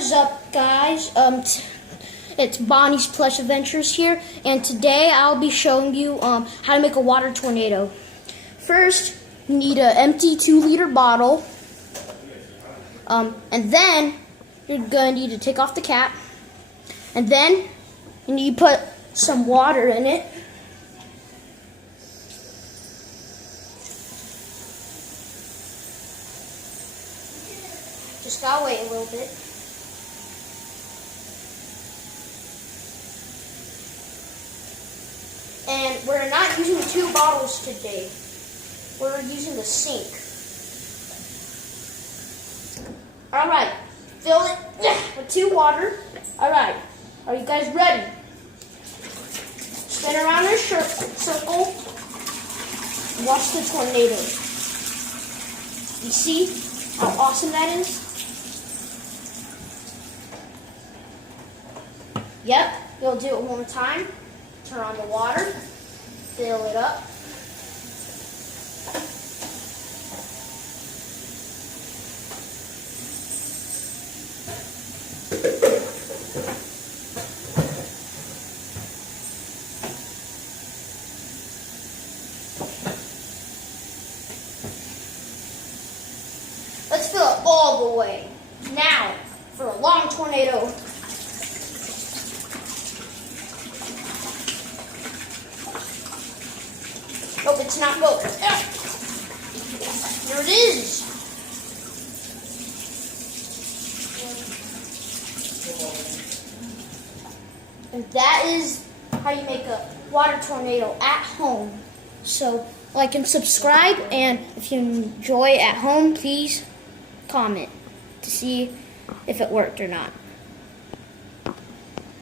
is up, guys? It's Bonnie's Plush Adventures here, and today I'll be showing you how to make a water tornado. First, you need an empty 2-liter bottle, and then you're going to need to take off the cap, and then you need to put some water in it. Just gotta wait a little bit. And we're not using 2 bottles today. We're using the sink. Alright, fill it with 2 water. Alright, are you guys ready? Spin around in a circle. Watch the tornado. You see how awesome that is? Yep, you'll do it one more time. Turn on the water, fill it up. Let's fill it all the way. Now, for a long tornado. Nope, it's not going. There it is. And that is how you make a water tornado at home. So, like and subscribe, and if you enjoy at home, please comment to see if it worked or not.